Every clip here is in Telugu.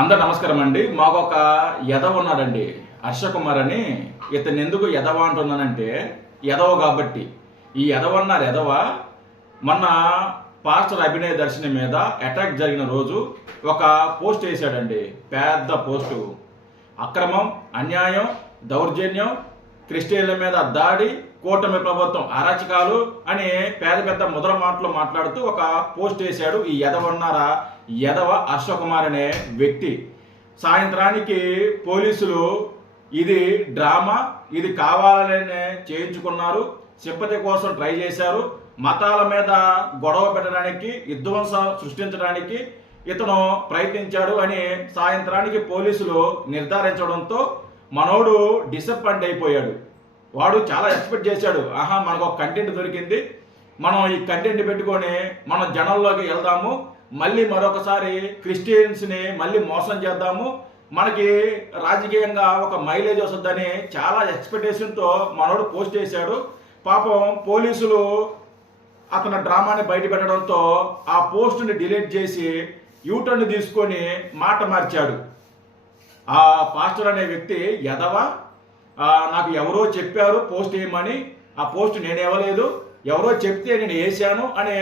అందరు నమస్కారం అండి. మాకు ఒక ఎదవ ఉన్నాడండి, హర్ష కుమార్ అని. ఇతను ఎందుకు ఎదవ అంటున్నానంటే, ఎదవ కాబట్టి. ఈ ఎదవ అన్నారు ఎదవ మొన్న పాస్టర్ అభినయ దర్శిని మీద అటాక్ జరిగిన రోజు ఒక పోస్ట్ వేసాడండి. పెద్ద పోస్టు. అక్రమం, అన్యాయం, దౌర్జన్యం, క్రిస్టియన్ల మీద దాడి, కూటమి ప్రభుత్వం అరాచకాలు అని పెద్ద ముద్ర మాటలు మాట్లాడుతూ ఒక పోస్ట్ వేశాడు ఈ ఎదవన్నారా ఎదవ హర్ష కుమార్ అనే వ్యక్తి. సాయంత్రానికి పోలీసులు ఇది డ్రామా, ఇది కావాలనే చేయించుకున్నారు, సింపతి కోసం ట్రై చేశారు, మతాల మీద గొడవ పెట్టడానికి, విధ్వంసం సృష్టించడానికి ఇతను ప్రయత్నించాడు అని సాయంత్రానికి పోలీసులు నిర్ధారించడంతో మనోడు డిసప్పాయింట్ అయిపోయాడు. వాడు చాలా ఎక్స్పెక్ట్ చేశాడు, ఆహా మనకు ఒక కంటెంట్ దొరికింది, మనం ఈ కంటెంట్ పెట్టుకొని మనం జనంలోకి వెళ్దాము, మళ్ళీ మరొకసారి క్రిస్టియన్స్ని మళ్ళీ మోసం చేద్దాము, మనకి రాజకీయంగా ఒక మైలేజ్ వస్తుందని చాలా ఎక్స్పెక్టేషన్తో మనోడు పోస్ట్ చేశాడు. పాపం పోలీసులు అతని డ్రామాని బయట పెట్టడంతో ఆ పోస్టుని డిలీట్ చేసి యూటర్న్ తీసుకొని మాట మార్చాడు. ఆ పాస్టర్ అనే వ్యక్తి ఎదవ, నాకు ఎవరో చెప్పారు పోస్ట్ వేయమని, ఆ పోస్ట్ నేను ఇవ్వలేదు, ఎవరో చెప్తే నేను వేసాను అనే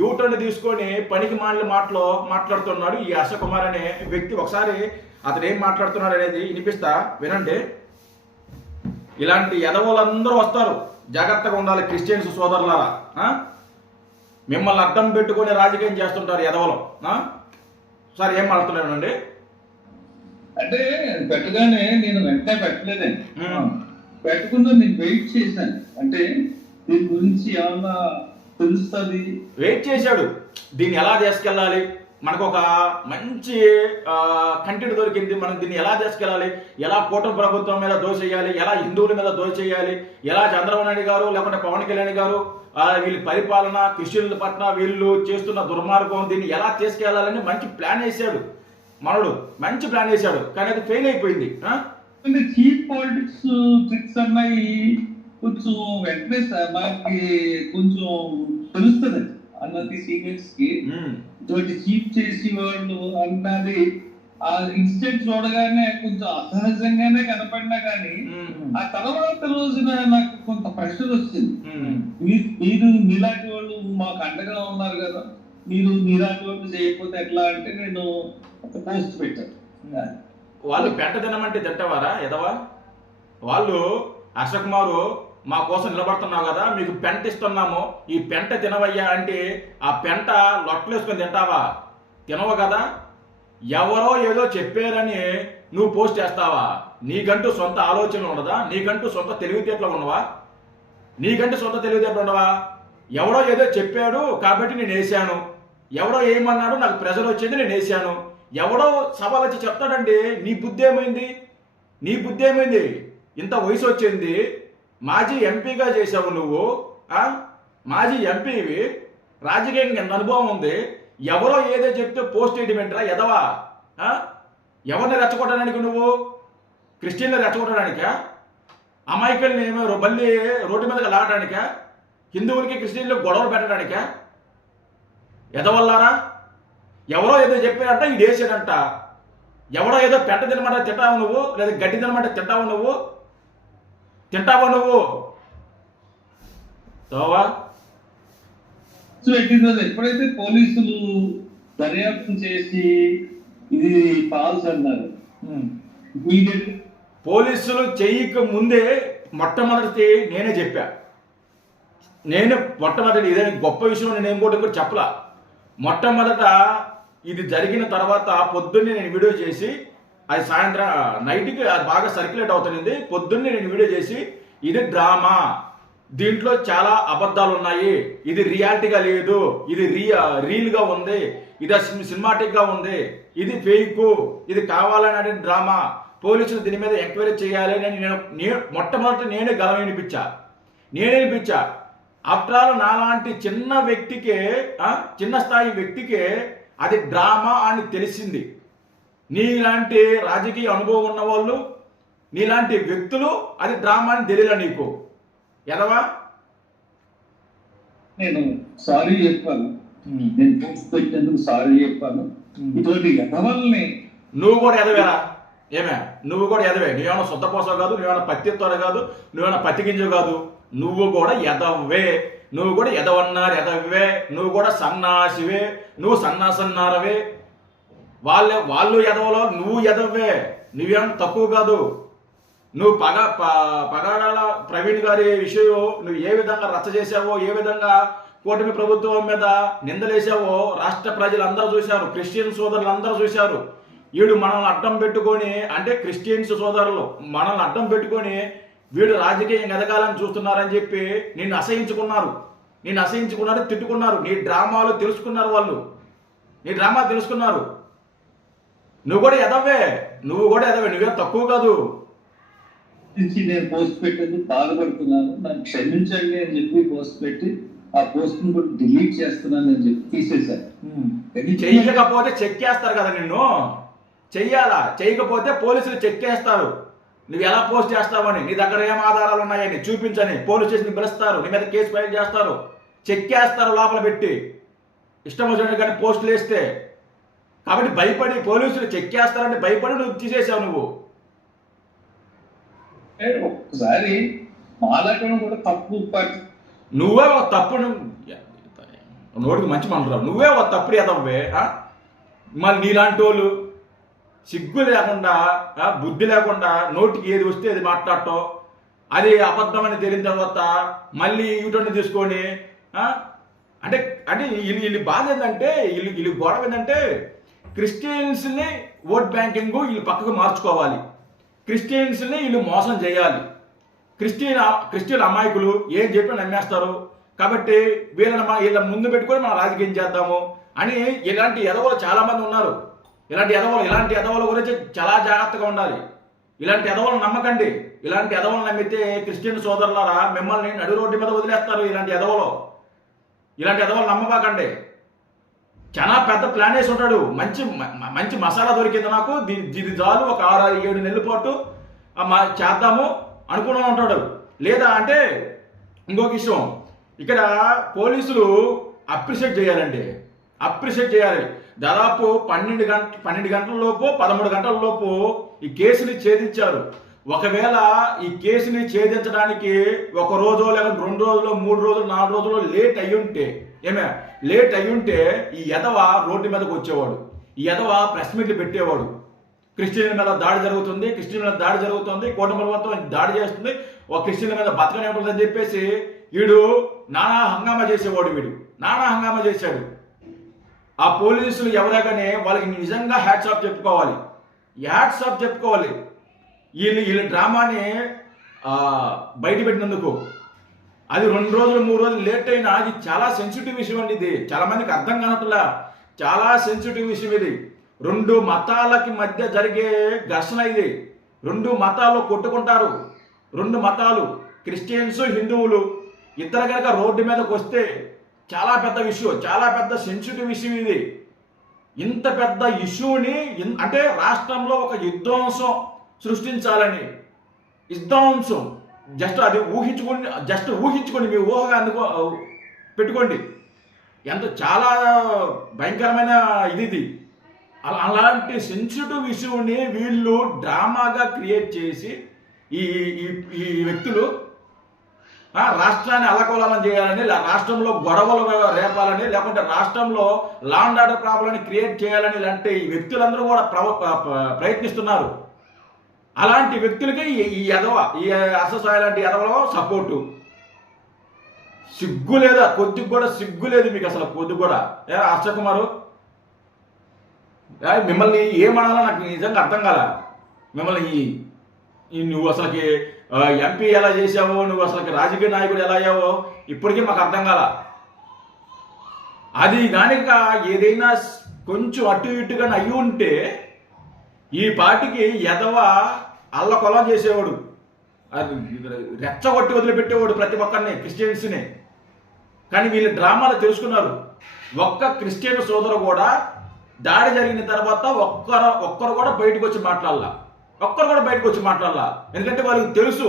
యూటర్న్ తీసుకొని పనికి మాలిన మాటలో మాట్లాడుతున్నాడు ఈ హర్ష కుమార్ అనే వ్యక్తి. ఒకసారి అతను ఏం మాట్లాడుతున్నాడు అనేది వినిపిస్తా, వినండి. ఇలాంటి ఎదవలందరూ వస్తారు, జాగ్రత్తగా ఉండాలి క్రిస్టియన్స్ సోదరులారా. మిమ్మల్ని అడ్డం పెట్టుకొని రాజకీయం చేస్తుంటారు ఎదవలు. సార్ ఏం మాట్లాడుతున్నానండి అంటే పెట్టగానే నేను వెంటనే పెట్టలేదండి. పెట్టకుండా నేను వెయిట్ చేశాను, అంటే దీని గురించి ఏమన్నా తెలుస్తుంది. వెయిట్ చేశాడు, దీన్ని ఎలా తీసుకెళ్ళాలి, మనకు ఒక మంచి కంటెంట్ దొరికింది, మనం దీన్ని ఎలా తీసుకెళ్ళాలి, ఎలా కూటమి ప్రభుత్వం మీద దోషేయాలి, ఎలా హిందువుల మీద దోషేయాలి, ఎలా చంద్రబాబు నాయుడు గారు లేకుంటే పవన్ కళ్యాణ్ గారు వీళ్ళ పరిపాలన, క్రిస్టియన్ల పట్ల వీళ్ళు చేస్తున్న దుర్మార్గం, దీన్ని ఎలా తీసుకెళ్లాలని మంచి ప్లాన్ వేసాడు మనోడు, మంచి ప్లాన్ వేశాడు. కానీ అది ఫెయిల్ అయిపోయింది. చీప్ పాలిటిక్స్ ట్రిక్స్ అన్నాయి కొంచెం వెంటనే మనకి కొంచెం తెలుస్తుంది అన్నది సీనియర్స్ కి. ఇటువంటి చీప్ చేసి వాళ్ళు అన్నది ఆ ఇన్సిడెంట్ చూడగానే కొంచెం అసహజంగానే కనపడినా కానీ ఆ తర్వాత రోజున నాకు కొంత ప్రెషర్ వచ్చింది. మీరు మీలాంటి వాళ్ళు మాకు అండగా ఉన్నారు కదా, మీరు మీలాంటి వాళ్ళు చేయకపోతే ఎట్లా అంటే నేను ఒక పోస్ట్ పెట్టాను. వాళ్ళు పెంట తినమంటే తింటవారా ఎదవా? వాళ్ళు హర్ష కుమారు మా కోసం నిలబడుతున్నావు కదా, మీకు పెంట ఇస్తున్నాము, ఈ పెంట తినవయ్యా అంటే ఆ పెంట లొట్టలు వేసుకొని తింటావా? తినవు కదా. ఎవరో ఏదో చెప్పారని నువ్వు పోస్ట్ చేస్తావా? నీకంటూ సొంత ఆలోచనలు ఉండదా? నీకంటూ సొంత తెలివితేటలు ఉండవా? నీకంటూ సొంత తెలివితేటలు ఉండవా? ఎవడో ఏదో చెప్పాడు కాబట్టి నేను వేసాను, ఎవడో ఏమన్నాడు నాకు ప్రెజర్ వచ్చింది నేను వేసాను, ఎవడో సవాల్ వచ్చి చెప్తాడండి. నీ బుద్ధి ఏమైంది? నీ బుద్ధి ఏమైంది? ఇంత వయసు వచ్చింది, మాజీ ఎంపీగా చేసావు నువ్వు, మాజీ ఎంపీవి, రాజకీయంగా ఎంత అనుభవం ఉంది, ఎవరో ఏదో చెప్తే పోస్ట్ చేయడం ఏంట్రా ఎదవా? ఎవరిని రెచ్చగొట్టడానికి నువ్వు? క్రిస్టియన్లు రెచ్చగొట్టడానికా? అమాయకుల్ని మళ్ళీ రోడ్డు మీదకి లాగడానికా? హిందువులకి క్రిస్టియన్లకు గొడవలు పెట్టడానికా? ఎదవల్లారా? ఎవరో ఏదో చెప్పారంట, ఈ వేసాడంట. ఎవడో ఏదో పెంట తినమంటే తింటావు నువ్వు, లేదా గడ్డి తినమంటే తింటావు నువ్వు? తింటావా నువ్వు? ఎప్పుడైతే పోలీసులు దర్యాప్తు చేసి ఇది ఫాల్స్ అన్నారు, పోలీసులు చెయ్యక ముందే మొట్టమొదటి నేనే చెప్పా. నేను మొట్టమొదటి ఇదే గొప్ప విషయం, నేను ఇంకోటి కూడా చెప్పలా. మొట్టమొదట ఇది జరిగిన తర్వాత పొద్దున్నే నేను వీడియో చేసి, అది సాయంత్రం నైట్కి అది బాగా సర్క్యులేట్ అవుతుంది. పొద్దున్నే నేను వీడియో చేసి ఇది డ్రామా, దీంట్లో చాలా అబద్ధాలు ఉన్నాయి, ఇది రియాలిటీగా లేదు, ఇది రియల్గా ఉంది, ఇది సినిమాటిక్గా ఉంది, ఇది ఫేక్, ఇది కావాలని డ్రామా, పోలీసులు దీని మీద ఎంక్వైరీ చేయాలి అని నేను మొట్టమొదటి నేనే గలం వినిపించా. ఆఫ్టర్ ఆల్ నాలాంటి చిన్న వ్యక్తికే, చిన్న స్థాయి వ్యక్తికే అది డ్రామా అని తెలిసింది. నీలాంటి రాజకీయ అనుభవం ఉన్న వాళ్ళు, నీలాంటి వ్యక్తులు అది డ్రామా అని తెలియలా నీకు ఎదవా? నేను సారీ చెప్పాను, నేను పోస్ట్ పెట్టేందుకు సారీ చెప్పాను. ఇటువంటి ఎదవల్ని నువ్వు కూడా ఎదవేరా ఏమే, నువ్వు కూడా ఎదవే. నువ్వేమన్నా శుద్ధపోసవు కాదు, నువ్వేమన్నా పత్తిత్తోడ కాదు, నువ్వేమన్నా పత్తి గింజ కాదు, నువ్వు కూడా ఎదవే. నువ్వు కూడా ఎదవన్నారు ఎదవే, నువ్వు కూడా సన్నాసివే, నువ్వు సన్నాసన్నారవే. వాళ్ళు ఎదవలో నువ్వు ఎదవే, నువ్వేమన్నా తక్కువ కాదు. నువ్వు పగాడాల ప్రవీణ్ గారి విషయం నువ్వు ఏ విధంగా రచ్చ చేసావో, ఏ విధంగా కూటమి ప్రభుత్వం మీద నిందలేసావో రాష్ట్ర ప్రజలందరూ చూశారు, క్రిస్టియన్ సోదరులు అందరూ చూశారు. వీడు మనల్ని అడ్డం పెట్టుకొని, అంటే క్రిస్టియన్స్ సోదరులు మనల్ని అడ్డం పెట్టుకొని వీడు రాజకీయం ఎదగాలని చూస్తున్నారని చెప్పి నిన్ను అసహించుకున్నారు, తిట్టుకున్నారు. నీ డ్రామాలు తెలుసుకున్నారు వాళ్ళు, నీ డ్రామా తెలుసుకున్నారు. నువ్వు కూడా ఎదవే, నువ్వేం తక్కువ కాదు. నుంచి నేను పోస్ట్ పెట్టేందుకు బాధపడుతున్నాను, నన్ను క్షమించండి అని చెప్పి పోస్ట్ పెట్టి ఆ పోస్ట్ ను కూడా డిలీట్ చేస్తున్నాను అని చెప్పి తీసేశారు. చెయ్యకపోతే చెక్ చేస్తారు కదా నిన్ను, చెయ్యాలా, చేయకపోతే పోలీసులు చెక్ చేస్తారు. నువ్వు ఎలా పోస్ట్ చేస్తావని, నీ దగ్గర ఏం ఆధారాలు ఉన్నాయని చూపించని పోలీస్ స్టేషన్ పిలుస్తారు, నీ మీద కేసు ఫైల్ చేస్తారు, చెక్ చేస్తారు లోపల పెట్టి. ఇష్టం వచ్చినట్టు కానీ పోస్టులు వేస్తే, కాబట్టి భయపడి పోలీసులు చెక్ చేస్తారని భయపడి నువ్వు తీసేసావు. నువ్వు ఒక్కసారి మాలాటం కూడా తప్పు, నువ్వే ఒక తప్పు, నోటికి మంచి మనరావు, నువ్వే ఒక తప్పుడు ఎదవ్వే. మళ్ళీ నీలాంటి వాళ్ళు సిగ్గు లేకుండా, బుద్ధి లేకుండా నోటికి ఏది వస్తే అది మాట్లాడటం, అది అబద్ధమని తెలియని తర్వాత మళ్ళీ యూటర్న్ తీసుకొని అంటే అంటే వీళ్ళు బాధ ఏంటంటే, వీళ్ళు గొడవ ఏంటంటే క్రిస్టియన్స్ని ఓట్ బ్యాంకింగ్ వీళ్ళు పక్కకు మార్చుకోవాలి, క్రిస్టియన్స్ని వీళ్ళు మోసం చేయాలి. క్రిస్టియన్ అమాయకులు ఏం చెప్పి నమ్మేస్తారు, కాబట్టి వీళ్ళ ముందు పెట్టుకొని మనం రాజకీయం చేద్దాము అని ఇలాంటి ఎదవలు చాలామంది ఉన్నారు. ఇలాంటి ఎదవల గురించి చాలా జాగ్రత్తగా ఉండాలి. ఇలాంటి ఎదవలు నమ్మకండి. ఇలాంటి ఎదవలు నమ్మితే క్రిస్టియన్ సోదరులారా మిమ్మల్ని నడు రోడ్డు మీద వదిలేస్తారు. ఇలాంటి ఎదవలు నమ్మబాకండి. చాలా పెద్ద ప్లాన్ వేసి ఉంటాడు, మంచి మసాలా దొరికింది నాకు, దీని చాలు ఒక 6-7 నెలల పాటు చేద్దాము అనుకుని ఉంటాడు. లేదా అంటే ఇంకొక విషయం, ఇక్కడ పోలీసులు అప్రిషియేట్ చేయాలి. దాదాపు 12 గంటల లోపు 13 గంటల లోపు ఈ కేసుని ఛేదించారు. ఒకవేళ ఈ కేసుని ఛేదించడానికి 1 రోజు లేదా 2 రోజులు 3 రోజులు 4 రోజులు లేట్ అయ్యుంటే ఈ ఎదవ రోడ్డు మీదకి వచ్చేవాడు, ఈ ఎదవ ప్రెస్ మీట్లు పెట్టేవాడు. క్రిస్టియన్ల మీద దాడి జరుగుతుంది, కూటమి ప్రభుత్వం దాడి చేస్తుంది, ఒక క్రిస్టియన్ల మీద బతకనే ఉంటుందని చెప్పేసి వీడు నానా హంగామా చేశాడు. ఆ పోలీసులు ఎవరైనా వాళ్ళకి నిజంగా హ్యాట్స్ ఆఫ్ చెప్పుకోవాలి. వీళ్ళ డ్రామాని బయట పెట్టినందుకు. అది 2 రోజులు 3 రోజులు లేట్ అయినా అది చాలా సెన్సిటివ్ విషయం అండి. ఇది చాలా మందికి అర్థం కానట్లా, చాలా సెన్సిటివ్ విషయం ఇది. 2 మతాలకి మధ్య జరిగే ఘర్షణ ఇది. 2 మతాలు కొట్టుకుంటారు, 2 మతాలు క్రిస్టియన్స్ హిందువులు ఇద్దరు కనుక రోడ్డు మీదకి వస్తే చాలా పెద్ద విషయం, చాలా పెద్ద సెన్సిటివ్ విషయం ఇది. ఇంత పెద్ద ఇష్యూని అంటే రాష్ట్రంలో ఒక యుద్ధాంశం సృష్టించాలని, జస్ట్ అది ఊహించుకోండి, మీ ఊహగా పెట్టుకోండి. చాలా భయంకరమైన ఇది. అలాంటి సెన్సిటివ్ ఇష్యూని వీళ్ళు డ్రామాగా క్రియేట్ చేసి ఈ వ్యక్తులు రాష్ట్రాన్ని అల్లకల్లోలం చేయాలని, రాష్ట్రంలో గొడవలు రేపాలని, లేకుంటే రాష్ట్రంలో లా అండ్ ఆర్డర్ ప్రాబ్లమ్ని క్రియేట్ చేయాలని ఇలాంటి వ్యక్తులందరూ కూడా ప్రయత్నిస్తున్నారు. అలాంటి వ్యక్తులకి ఈ అససాయి లాంటి ఎదవలో సపోర్టు. సిగ్గు లేదా? కొద్దిగా కూడా సిగ్గు లేదు మీకు అసలు, కొద్ది కూడా. హర్షకుమారు, మిమ్మల్ని ఏమనాలో నాకు నిజంగా అర్థం కాల. మిమ్మల్ని నువ్వు అసలుకి ఎంపీ ఎలా చేసావో, నువ్వు అసలుకి రాజకీయ నాయకుడు ఎలా అయ్యావో ఇప్పటికీ మాకు అర్థం కాల. అది కనుక ఏదైనా కొంచెం అటు ఇటుగా అయ్యి ఉంటే ఈ పార్టీకి ఎదవ అల్లకొలం చేసేవాడు, రెచ్చగొట్టి వదిలిపెట్టేవాడు ప్రతి ఒక్కరిని, క్రిస్టియన్స్ని. కానీ వీళ్ళ డ్రామాలు తెలుసుకున్నారు. ఒక్క క్రిస్టియన్ సోదరు కూడా దాడి జరిగిన తర్వాత ఒక్కరు కూడా బయటకు వచ్చి మాట్లాడాల. ఎందుకంటే వాళ్ళకి తెలుసు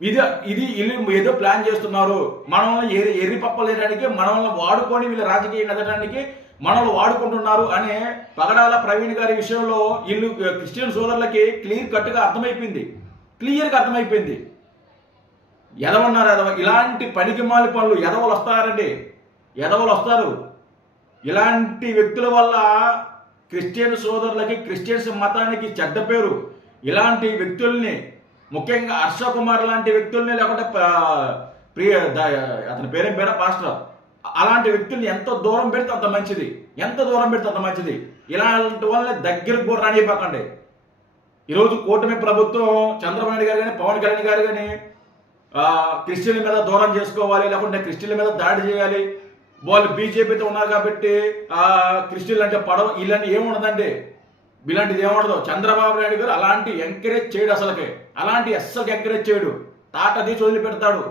ఇది వీళ్ళు ఏదో ప్లాన్ చేస్తున్నారు, మనల్ని ఎర్రి పప్పలేయడానికి, మనల్ని వాడుకొని వీళ్ళ రాజకీయం ఎదగడానికి మనల్ని వాడుకుంటున్నారు అనే పగడాల ప్రవీణ్ గారి విషయంలో వీళ్ళు క్రిస్టియన్ సోదరులకి క్లియర్గా అర్థమైపోయింది. ఎదవన్నారు ఎదవ, ఇలాంటి పనికిమాలి పనులు ఎదవలు వస్తారండి, ఎదవలు వస్తారు. ఇలాంటి వ్యక్తుల వల్ల క్రిస్టియన్ సోదరులకి, క్రిస్టియన్స్ మతానికి చెడ్డ పేరు. ఇలాంటి వ్యక్తుల్ని, ముఖ్యంగా హర్ష కుమార్ లాంటి వ్యక్తుల్ని, లేకుంటే అతని పేరేం పేర పాస్టర్, అలాంటి వ్యక్తుల్ని ఎంత దూరం పెడితే అంత మంచిది. ఇలాంటి వాళ్ళని దగ్గరకు కూడా రానివ్వకండి. ఈరోజు కూటమి ప్రభుత్వం చంద్రబాబు నాయుడు గారు కానీ, పవన్ కళ్యాణ్ గారు కానీ క్రిస్టియన్ల మీద దూరం చేసుకోవాలి, లేకుంటే క్రిస్టియన్ల మీద దాడి చేయాలి, వాళ్ళు బీజేపీతో ఉన్నారు కాబట్టి క్రిస్టియన్లు అంటే పడవ, ఇలాంటి ఏముండదండి. ఇలాంటిది ఏముండదు. చంద్రబాబు నాయుడు గారు అలాంటి ఎంకరేజ్ చేయడు, అస్సలు ఎంకరేజ్ చేయడు. తాట తీసి వదిలిపెడతాడు.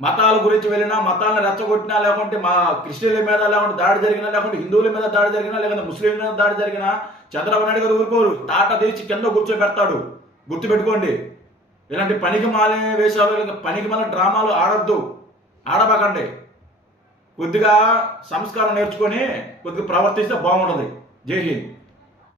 మతాల గురించి వెళ్ళినా, మతాలను రెచ్చగొట్టినా, లేకుంటే మా క్రిస్టియన్ల మీద లేకుంటే దాడి జరిగినా, లేకుంటే హిందువుల మీద దాడి జరిగినా, లేకుంటే ముస్లింల మీద దాడి జరిగినా చంద్రబాబు నాయుడు గారు ఊరుకోరు. తాట తీసి కింద కూర్చోబెడతాడు. గుర్తుపెట్టుకోండి. ఇలాంటి పనికిమాల వేషాలు, పనికిమాల డ్రామాలు ఆడబాకండి. కొద్దిగా సంస్కారం నేర్చుకొని కొద్దిగా ప్రవర్తిస్తే బాగుంటుంది. జై హింద్.